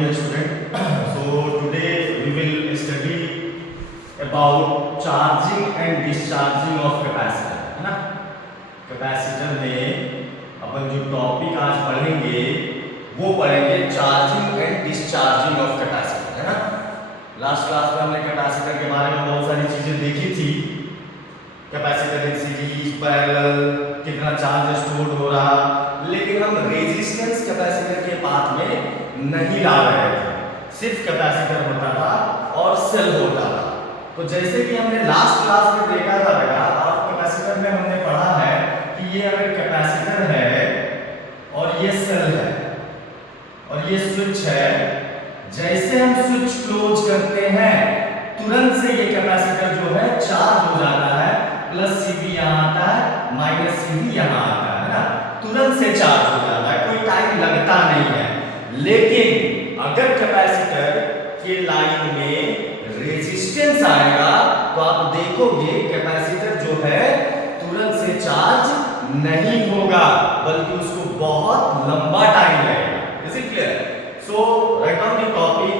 dear student. So today we will study about charging and discharging of capacitor, है ना. Capacitor में अपन जो topic आज पढ़ेंगे वो पढ़ेंगे charging and discharging of capacitor, है ना. लास्ट क्लास में हमने कैपेसिटर के बारे में बहुत सारी चीजें देखी थी. कैपेसिटर इन सीरीज पैरेलल, कितना चार्ज स्टोर हो रहा, लेकिन हम रेजिस्टेंस कैपेसिटर के पार्ट में नहीं ला रहे थे. सिर्फ कैपेसिटर होता था और सेल होता था. तो जैसे कि हमने लास्ट क्लास में देखा था बेटा, और कैपेसिटर में हमने पढ़ा है कि ये अगर कैपेसिटर है और ये सेल है और ये स्विच है, जैसे हम स्विच क्लोज करते हैं तुरंत से ये कैपेसिटर जो है चार्ज हो जाता है. प्लस सीवी यहाँ आता है, माइनस सीवी यहाँ आता है ना. तुरंत से चार्ज हो जाता है, कोई टाइम लगता नहीं है. लेकिन अगर कैपेसिटर के लाइन में रेजिस्टेंस आएगा तो आप देखोगे कैपेसिटर जो है तुरंत से चार्ज नहीं होगा, बल्कि उसको बहुत लंबा टाइम लगेगा. Is it clear? So write down the topic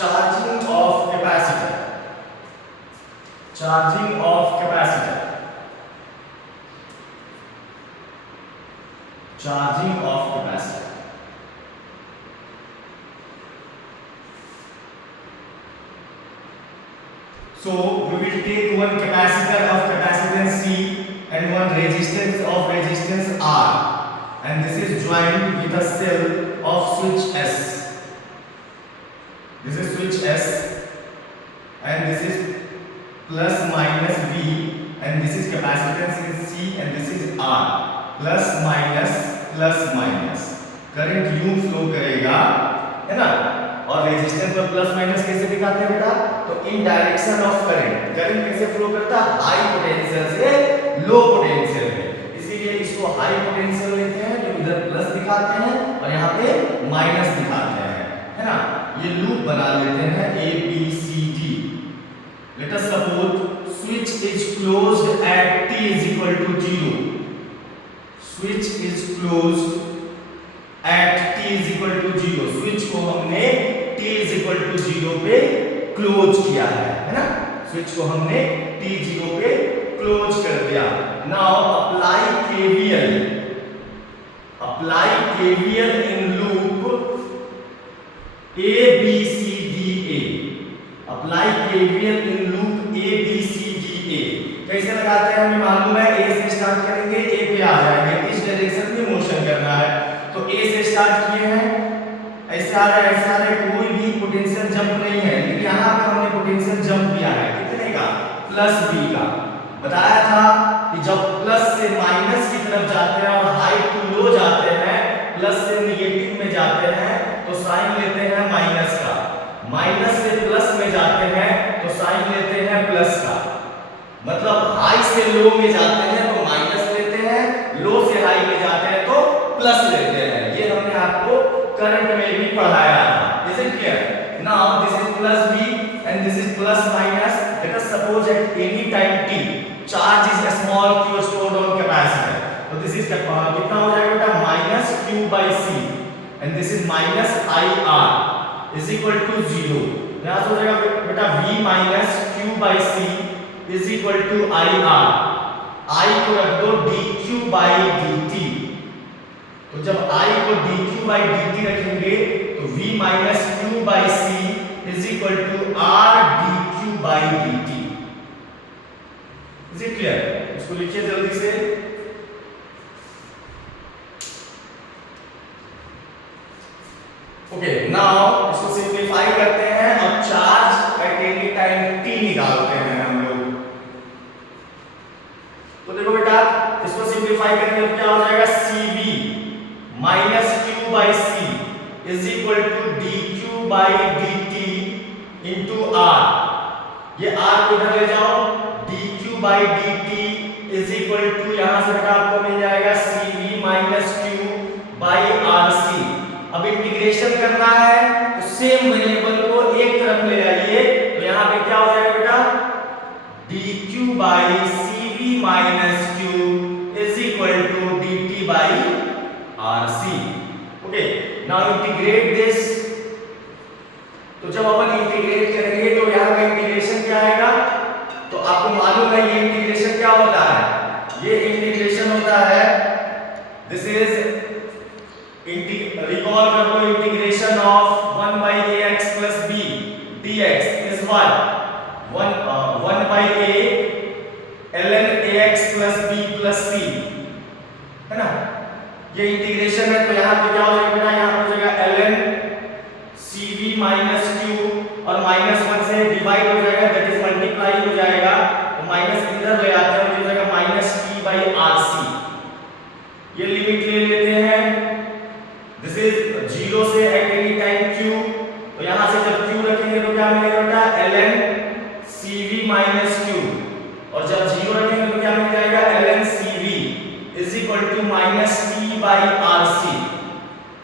charging of capacitor. Charging of capacitor. Charging of capacitor. So we will take one capacitor of capacitance C and one resistance of resistance R, and this is joined with a cell of switch S. This is switch S, and this is plus minus V, and this is capacitance is C, and this is R. Plus minus current यूं flow करेगा, है ना. और resistance पर plus minus कैसे दिखाते हैं बेटा? तो इन डायरेक्शन ऑफ करंट. करंट कैसे फ्लो करता है? हाई पोटेंशियल से लो पोटेंशियल में. इसीलिए इसको हाई पोटेंशियल लेते हैं, जो इधर प्लस दिखाते हैं और यहाँ पे माइनस दिखाते हैं, है ना. ये लूप बना लेते हैं A B C D. Let us suppose switch is closed eight t is equal to 0. Switch is closed at t is equal to 0. Switch को हमने t is equal to 0 पे क्लोज किया है ना. स्विच को हमने t 0 पे close कर दिया. Now apply KVL. Apply KVL in loop A B C D A. Apply KVL in loop A B C D A. कैसे लगाते हैं हमें मालूम है. A से स्टार्ट करेंगे, A पे आ जाएंगे. इस डायरेक्शन में मोशन करना है तो A से स्टार्ट किए हैं, ऐसे आ रहा है, ऐसे आ रहा है. कोई भी पोटेंशियल जंप नहीं है, लेकिन यहाँ पे हमने पोटेंशियल जंप किया है. कितने का? प्लस B का. बताया था कि जब प्लस से माइनस की तरफ जाते हैं और हाई टू लो जाते हैं, प्लस से नेगेटिव में जाते हैं तो साइन लेते हैं माइनस का. माइनस से प्लस में जाते हैं तो साइन लेते हैं प्लस का. मतलब हाई से लो में जाते हैं तो माइनस लेते हैं, लो से हाई में जाते हैं तो प्लस लेते हैं. ये हमने आपको करंट में भी पढ़ाया था. Is it clear? Now this is plus V and this is plus minus. Let us suppose at any time t charge is a small q stored on capacitor. So this is कितना हो जाएगा बेटा? minus q by c and this is minus IR is equal to 0. यहाँ से हो जाएगा बेटा V minus q by c is equal to IR. I को रख दो dq by dt. तो जब I को dq by dt रखेंगे तो V minus q by c is equal to R dq by dt. Is it clear? इसको लिखिए जल्दी से. ओके, नाउ इसको सिंपलीफाई करते हैं और charge at any time t निकालते हैं हम लोग. तो देखो बेटा, इसको सिंपलीफाई करेंगे तो क्या हो जाएगा? CV minus q by c is equal to dq by dt into r. ये r को इधर ले जाओ, dq by dt is equal to, यहां से बेटा आपको मिल जाएगा CV minus q by rc. अब इंटीग्रेशन करना है तो सेम वेरिएबल को एक तरफ ले आइए तो यहां पे क्या हो जाएगा बेटा? dq by CV minus q is equal to dt by rc. Okay, now integrate this तो जब अपन इंटीग्रेट करेंगे तो यहाँ का इंटीग्रेशन क्या आएगा, तो आपको मालूम है ये इंटीग्रेशन क्या होता है, ये इंटीग्रेशन होता है, दिस इज रिकॉल कर लो, integration of 1 by ax plus b dx is what 1 by a ln ax plus b plus c, है ना, ये इंटीग्रेशन है। तो यहाँ पे क्या हो जाएगा बेटा, यहाँ पे हो जाएगा ln cv minus q और -1 से डिवाइड हो जाएगा, दैट इज मल्टीप्लाई हो जाएगा, तो माइनस इधर ले आते हैं, हो जाएगा -t by rc। ये लिमिट ले लेते हैं, दिस इज 0 से एट एनी टाइम q, तो यहां से जब q रखेंगे तो क्या मिलेगा बेटा, ln cv minus q, और जब 0 रखेंगे तो क्या मिल जाएगा, ln cv is equal to -t by rc।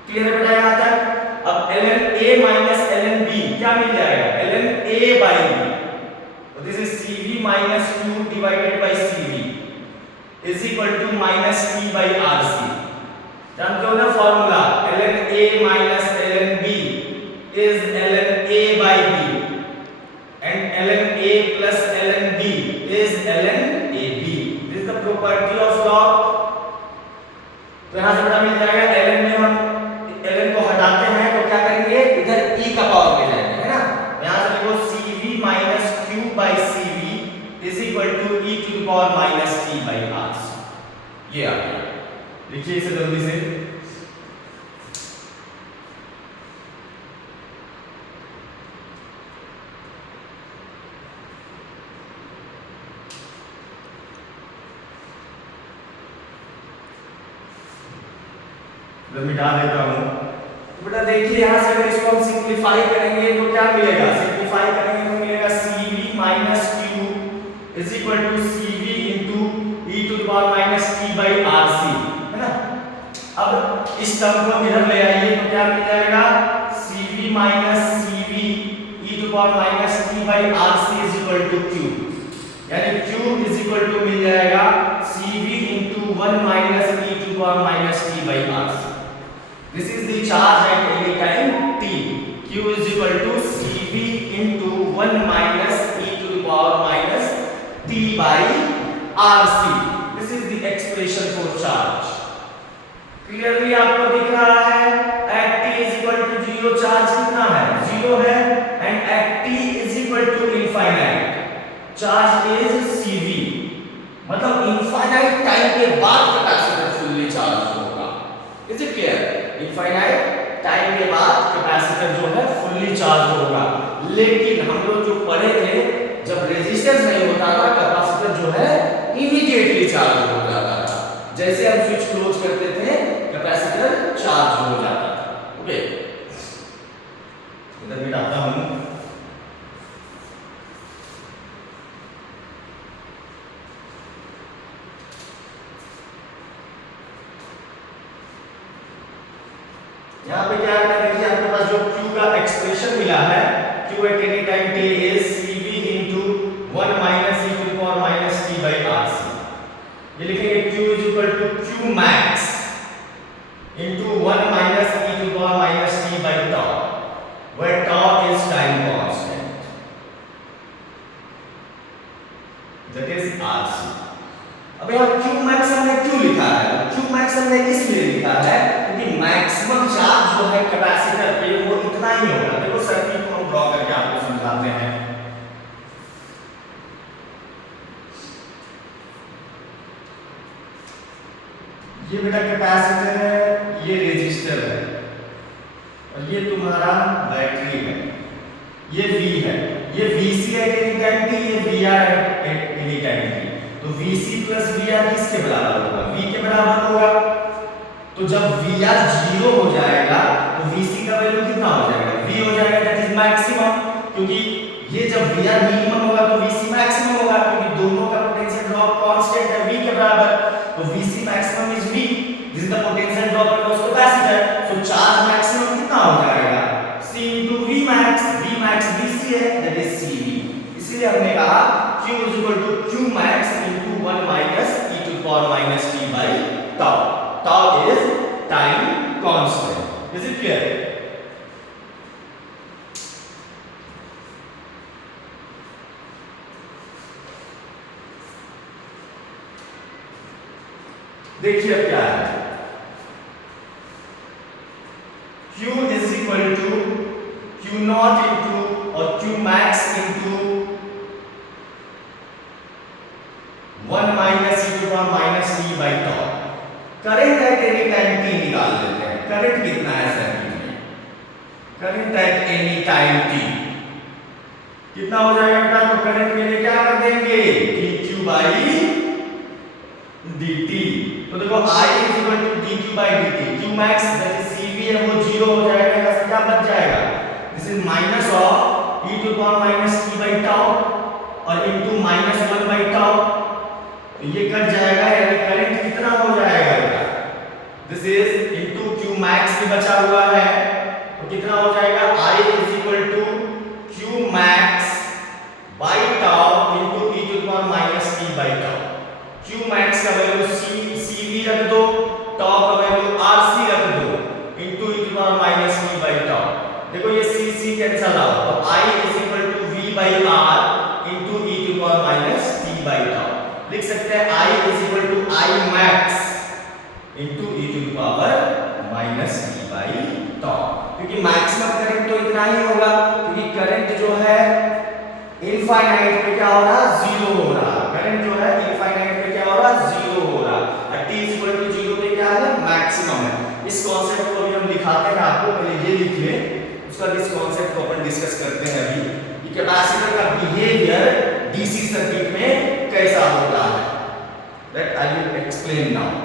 Clear है बेटा यहां तक। अब ln a minus ln b क्या मिल जाएगा, ln a by b, तो this is cv minus q divided by cv is equal to -t by rc। जानते हो ना formula, ln a minus ln b is ln a by b and ln a plus ln b is ln ab। This is the property of log। तो यहां से पता मिल जाएगा, ln में हम ln को हटाते हैं तो क्या करेंगे, इधर e का पावर ले जाएंगे, है ना। यहां से देखो cv minus q by cv is equal to e to the power minus t by r। ये आ गया, लिखिए इसे जल्दी से। मिटा देता हूं। तो बेटा देखिए यहां से अगर इसको हम सिंपलीफाई करेंगे तो क्या मिलेगा, सिंपलीफाई करेंगे तो मिलेगा cv minus q is equal to cv into e to the power minus t by rc, है ना। अब इस टर्म को इधर ले आइए तो क्या मिल जाएगा, cv minus cv e to the power minus t by rc is equal to q, यानी q is equal to मिल जाएगा cv into 1 minus e to the power minus t by rc। This is the charge at any time t। q is equal to cv into 1 minus e to the power minus t by rc। This is the expression for charge। Clearly आपको दिख रहा है, at t is equal to 0 charge कितना है, 0 है, and at t is equal to infinite charge is cv, मतलब infinite time के बाद कैपेसिटर फुल्ली चार्ज होगा। Is it clear, infinite time के बाद कैपेसिटर जो है फुल्ली चार्ज होगा। लेकिन हम लोग जो पढ़े थे, जब रेजिस्टेंस नहीं होता था कैपेसिटर जो है इमीडिएटली चार्ज हो जाता था, जैसे हम स्विच क्लोज करते थे कैपेसिटर चार्ज हो जाता था। ओके, इधर मिटाता हूं। यहाँ पे क्या है, देखिए आपके पास जो q का एक्सप्रेशन मिला है, q at any time t is cv into 1 minus e to the power minus t by rc। ये लिखेंगे q is equal to q max into 1 minus e to the power minus t by tau, where tau is time constant, that is rc। अब यहाँ q max हमने क्यों लिखा है, q max हमने इसलिए लिखा है क्योंकि मैक्सिमम चार्ज जो है कैपेसिटर पे वो इतना ही होगा। देखो सर्किट को हम ड्रॉ करके आपको समझाते हैं। ये बेटा कैपेसिटर है, ये रेजिस्टर है, और ये तुम्हारा बैटरी है, ये V है, ये VC है एनी टाइम t, ये VR है एनी टाइम t। तो VC प्लस VR किसके बराबर होगा, V के बराबर होगा। तो जब VR 0 हो जाएगा तो VC का वैल्यू कितना हो जाएगा, V हो जाएगा, दैट इज मैक्सिमम। क्योंकि ये जब VR मिनिमम होगा तो VC मैक्सिमम होगा, क्योंकि दोनों का पोटेंशियल ड्रॉप कांस्टेंट है V के बराबर। तो VC maximum is V, this is the potential drop across capacitor. So charge maximum कितना हो जाएगा, C into V max, V max VC है, दैट इज CV। इसलिए हमने कहा Q is equal to Q max into 1 minus e to the power minus t by tau। Tau is time constant। Is it clear? देखिए अब क्या है, Q is equal to Q naught into और Q max into 1 minus e to power minus t by tau। Current at any time t निकाल लेते हैं। Current कितना है सर्किट में? Current at any time t कितना हो जाएगा बेटा? तो करंट के लिए क्या कर देंगे, dq बाई dt। तो देखो I is equal to dq by dt, q max that is cv है वो 0 हो जाएगा, इसका क्या बच जाएगा, this is minus of e to power minus t by tau और इनटू माइनस 1 बाई tau। तो ये कट जाएगा, यानी करंट कितना हो जाएगा बेटा, this is into q max भी बचा हुआ है, तो कितना हो जाएगा, I is equal to q max by tau into e to power minus t by tau। q max का वैल्यू cv रख दो, tau का वैल्यू rc रख दो into e to power minus t by tau। देखो ये c cancel out, तो I is equal to v by r into e to power minus t by tau। लिख सकते हैं I is equal to I max into e to power minus t by tau, क्योंकि maximum current तो इतना ही होगा, क्योंकि current जो है इनफाइनाइट पे क्या हो रहा है, जीरो हो रहा है। करंट जो है इनफाइनाइट पे क्या हो रहा है, जीरो हो रहा है। t इज इक्वल टू 0 पे क्या है, मैक्सिमम है। इस कांसेप्ट को अभी हम दिखाते हैं आपको, पहले ये लिख ले, उसका इस कांसेप्ट को अपन डिस्कस करते हैं अभी कि कैपेसिटर का बिहेवियर डीसी सर्किट में कैसा होता है, that I will explain now.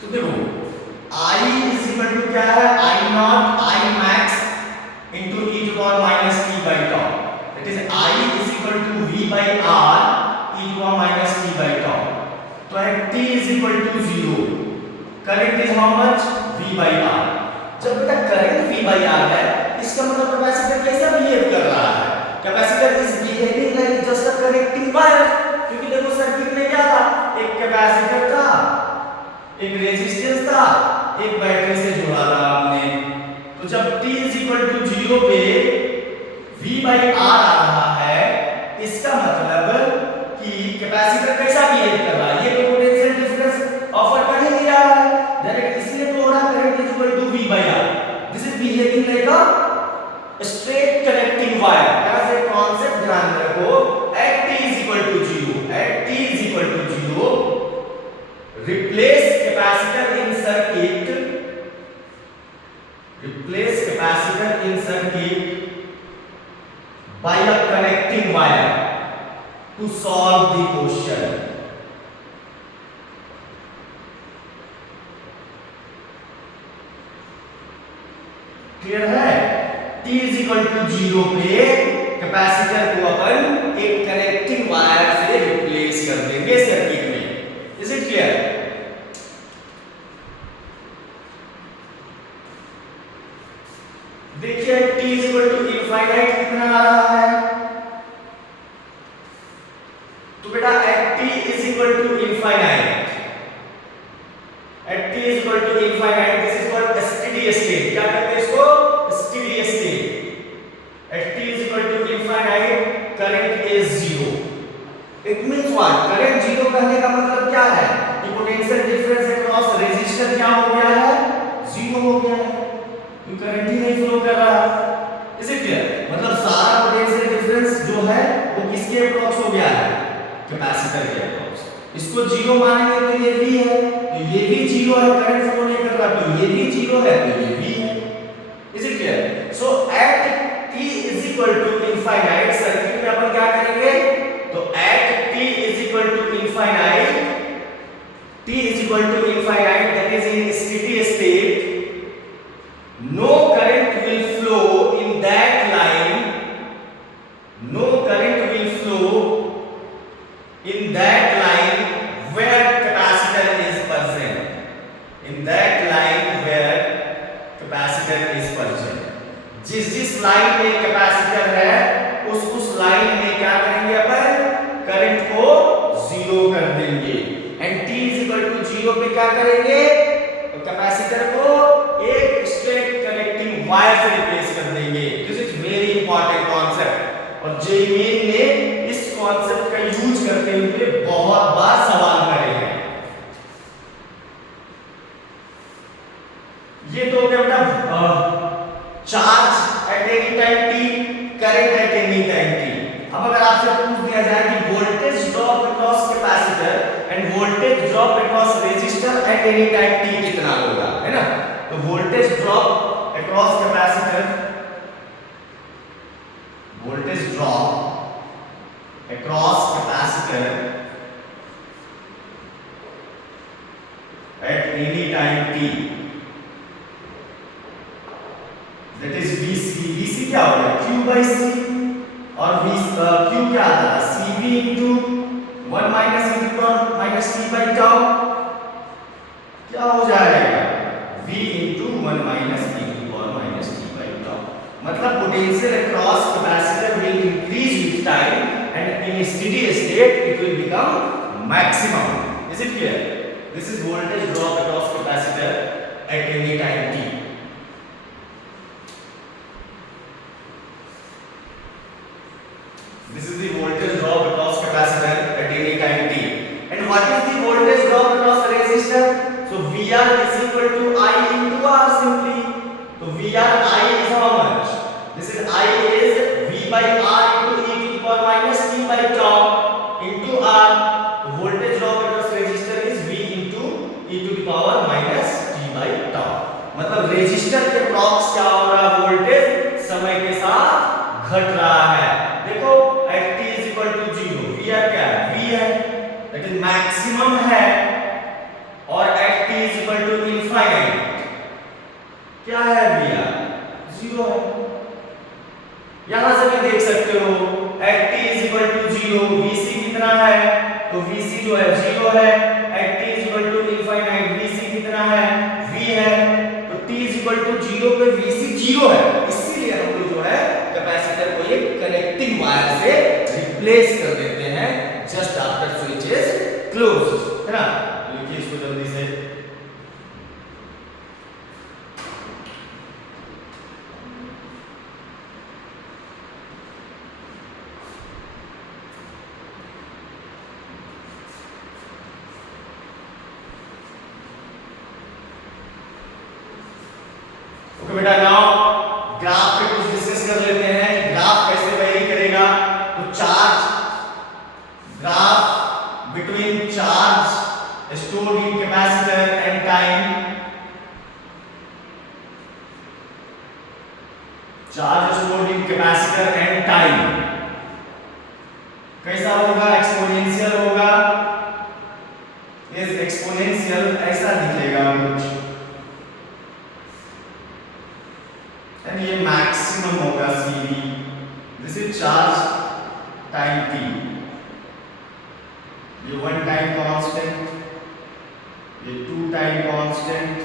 तो देखो I इज इक्वल टू क्या है, I naught I max into e to power minus t by tau, that is I is equal to v by r e to power minus t by tau। तो है t is equal to 0, current is how much, v by r। जब बेटा current v by r है, इसका मतलब capacitor कैसा behave कर रहा है, capacitor is behaving like just a connecting wire. क्योंकि देखो सर्किट में क्या था, एक कैपेसिटर था, एक रेजिस्टेंस था, एक बैटरी से जोड़ा था आपने। तो जब t इज इक्वल टू 0 पे v बाई r आ रहा है, इसका मतलब कि कैपेसिटर कैसा बिहेव कर रहा है, ये कोई पोटेंशियल डिफरेंस ऑफर कर ही नहीं रहा है, डायरेक्ट इसलिए तो हो रहा है current is equal to v by r। This is behaving like a straight connecting wire. यहां से कॉन्सेप्ट ध्यान रखो, at t is equal to 0, at t is equal to 0 replace capacitor in circuit, replace capacitor in circuit by a connecting wire to solve the question। Clear है, t is equal to 0 पे capacitor को अपन एक connecting wire से replace कर देंगे circuit में। Is it clear? देखिए t is equal to infinite कितना आ रहा है, तो बेटा at t is equal to infinite, at t is equal to infinite, this is called steady state. क्या कहते हैं इसको, steady state. At t is equal to infinite current is 0। It means what, current 0 कहने का मतलब क्या है कि पोटेंशियल डिफरेंस अक्रॉस रेजिस्टर क्या हो गया है, 0 हो गया है, करंट ही नहीं फ्लो कर रहा। Is it clear? मतलब सारा पोटेंशियल डिफरेंस जो है वो किसके अक्रॉस हो गया है, कैपेसिटर के अक्रॉस। इसको 0 मानेंगे तो ये भी है, तो ये भी 0 है, करंट फ्लो नहीं कर रहा, तो ये भी 0 है, तो ये भी है। Is it clear? So at t is equal to infinite circuit में अपन क्या करेंगे, तो at t is equal to infinite, t is equal to infinite, that is in steady state, no current will flow in that line, no current will flow in that line where capacitor is present, in that line where capacitor is present। जिस line में capacitor है उस line में क्या करेंगे अपन, current को zero पे क्या करेंगे, तो कैपेसिटर को एक स्ट्रेट कनेक्टिंग वायर से रिप्लेस कर देंगे। This is very important concept और जेईई ने इस कॉन्सेप्ट का यूज करते हुए बहुत बार सवाल करे हैं। ये तो हो गया बेटा charge at any time t, current at any time t. अब अगर आपसे पूछ दिया जाए कि voltage drop across capacitor and voltage drop across resistor at any time t कितना होगा, है ना। तो voltage drop across capacitor, voltage drop across capacitor at any time t, that is VC। VC क्या होगा, Q by C, और Q क्या आता था, CV into 1 minus e to the power minus t by tau, क्या हो जाएगा, V into 1 minus e to the power minus t by tau। मतलब potential across capacitor will increase with time and in a steady state it will become maximum। Is it clear? This is voltage drop across capacitor at any time t। This is the voltage drop across capacitor at any time t. And what is the voltage drop across resistor? So VR is equal to I into R simply. So VR I is how much? This is I is V by R into e to the power minus t by tau into R. So voltage drop across resistor is V into e to the power minus t by tau। मतलब resistor के cross क्या हो रहा है, voltage समय के साथ घट रहा है। देखो at t is equal to 0, VR क्या है, V है, that is maximum है, और at t is equal to infinite क्या है, VR 0 है। यहां से भी देख सकते हो at t is equal to 0, VC कितना है, तो VC जो है 0 है, at t is equal to infinite VC कितना है, V है, तो t is equal to 0 पे VC 0 है। इसीलिए हम लोग जो है कैपेसिटर को एक कनेक्टिंग वायर से रिप्लेस कर देते हैं just after switch is closed, है ना। लिखिए इसको जल्दी से। ओके बेटा, नाउ ग्राफ पे कुछ डिस्कस कर लेते हैं कि ग्राफ कैसे वेरी करेगा। तो charge graph between charge stored in capacitor and time, charge stored in capacitor and time कैसा होगा, एक्सपोनेंशियल होगा। इस एक्सपोनेंशियल ऐसा दिखेगा कुछ, एंड ये मैक्सिमम होगा CV। This is charge time t, ये 1 टाइम कांस्टेंट, ये 2 टाइम कांस्टेंट,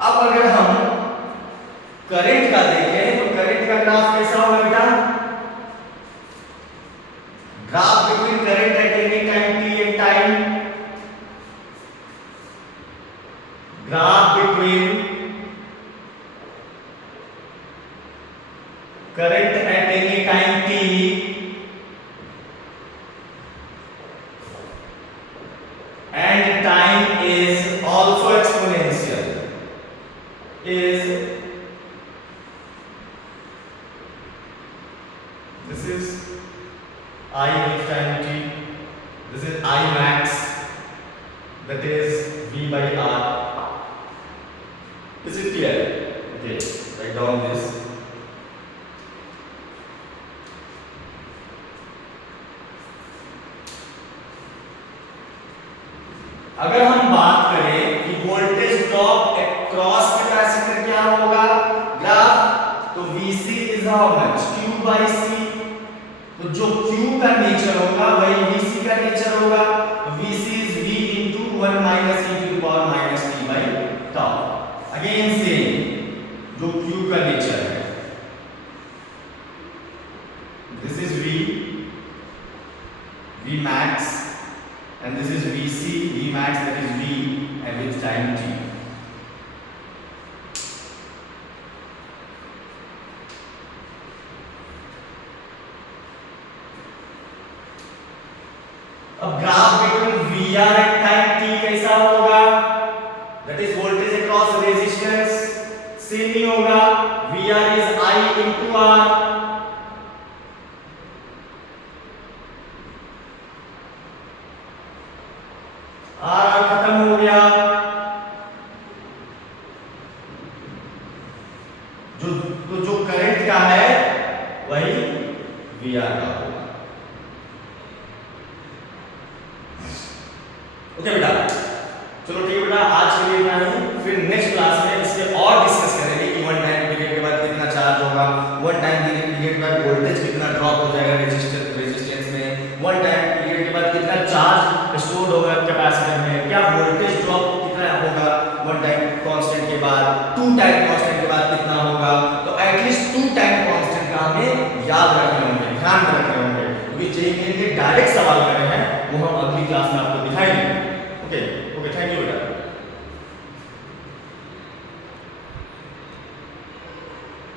अब अगर हम करंट का देखें तो करंट का ग्राफ कैसा होगा बेटा, graph between current at any time t and time, graph between current at any time t and time is also exponential is, this is I with time t, this is I max, that is V by R। Is it clear? Okay, write down this। अगर हम बात करें कि voltage drop across capacitor क्या होगा graph, तो VC is how much, Q by C। तो जो Q का नेचर होगा वही VC का नेचर होगा। तो VC is V into 1 minus e to the power minus t by tau। Again same, जो Q का नेचर है This is V max, and this is VC, V max, that is V, and with time t. अब graph between VR and time t कैसा होगा? That is voltage across resistance, same ही होगा। VR is I into R, R खत्म हो गया। जो current का है वही VR का होगा। ओके बेटा, चलो ठीक है बेटा, आज के लिए इतना ही। फिर नेक्स्ट क्लास में इससे और डिस्कस करेंगे कि वन टाइम पीरियड के बाद कितना चार्ज होगा, वन टाइम पीरियड के बाद वोल्टेज कितना ड्रॉप हो जाएगा रेजिस्टेंस में, वन टाइम पीरियड के बाद कितना चार्ज स्टोर होगा कैपेसिटर में, क्या वोल्टेज ड्रॉप कितना होगा वन टाइम कांस्टेंट के बाद, टू टाइम कांस्टेंट के बाद कितना होगा। तो एटलीस्ट टू टाइम कांस्टेंट का हमें याद रखने होंगे, ध्यान रखने होंगे, क्योंकि जेईई के डायरेक्ट सवाल करे हैं वो हम अगली क्लास में